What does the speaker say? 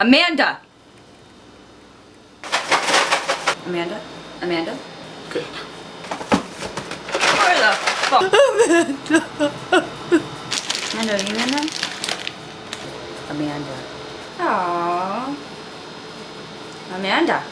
Amanda. Amanda. Amanda. Okay. Where the fuck? Amanda, are you in there? Amanda. Aww. Amanda.